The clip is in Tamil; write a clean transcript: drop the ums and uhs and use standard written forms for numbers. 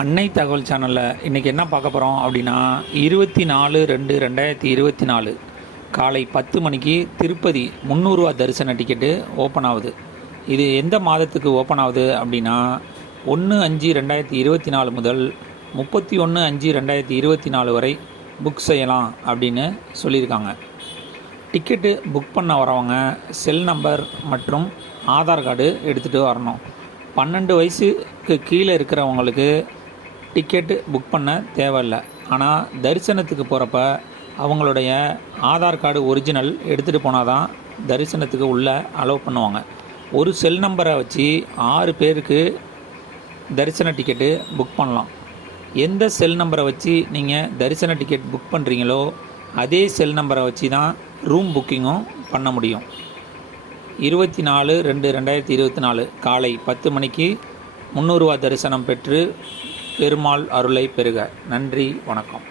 அன்னை தகவல் சேனலில் இன்றைக்கி என்ன பார்க்க போகிறோம் அப்படின்னா 24/2/2024 காலை 10 மணிக்கு திருப்பதி 300 ரூபா தரிசன டிக்கெட்டு ஓப்பன் ஆகுது. இது எந்த மாதத்துக்கு ஓப்பன் ஆகுது அப்படின்னா 1/5/2024 முதல் 31/5/2024 வரை புக் செய்யலாம் அப்படின்னு சொல்லியிருக்காங்க. டிக்கெட்டு புக் பண்ண வரவங்க செல் நம்பர் மற்றும் ஆதார் கார்டு எடுத்துகிட்டு வரணும். 12 வயசுக்கு கீழே இருக்கிறவங்களுக்கு டிக்கெட்டு புக் பண்ண தேவையில்லை. ஆனால் தரிசனத்துக்கு போகிறப்ப அவங்களுடைய ஆதார் கார்டு ஒரிஜினல் எடுத்துகிட்டு போனால் தான் தரிசனத்துக்கு உள்ளே அலோவ் பண்ணுவாங்க. ஒரு செல் நம்பரை வச்சு 6 பேருக்கு தரிசன டிக்கெட்டு புக் பண்ணலாம். எந்த செல் நம்பரை வச்சு நீங்கள் தரிசன டிக்கெட் புக் பண்ணுறீங்களோ அதே செல் நம்பரை வச்சு தான் ரூம் புக்கிங்கும் பண்ண முடியும். 24/2/2024 காலை 10 மணிக்கு 300 ரூபா தரிசனம் பெற்று பெருமாள் அருளை பெறுக. நன்றி, வணக்கம்.